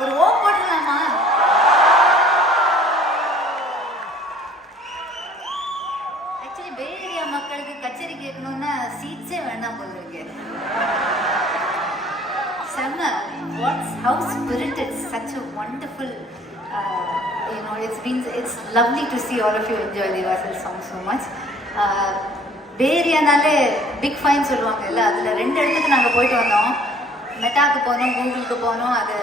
ஒரு ஓம் போட்டுடலாமா? ஆக்சுவலி பே ஏரியா மக்களுக்கு கச்சேரி கேட்கணும்னா சீட்ஸே வேண்டாம் போல இருக்கு. செம்ம. How spirited, such a wonderful, it's lovely to see all of you enjoy Devasal song so much. பே ஏரியானாலே பிக் ஃபைன் சொல்லுவாங்க இல்லை, அதில் 2 இடத்துக்கு நாங்கள் போயிட்டு வந்தோம். மெட்டாக்கு போனோம், கூகுளுக்கு போனோம். அது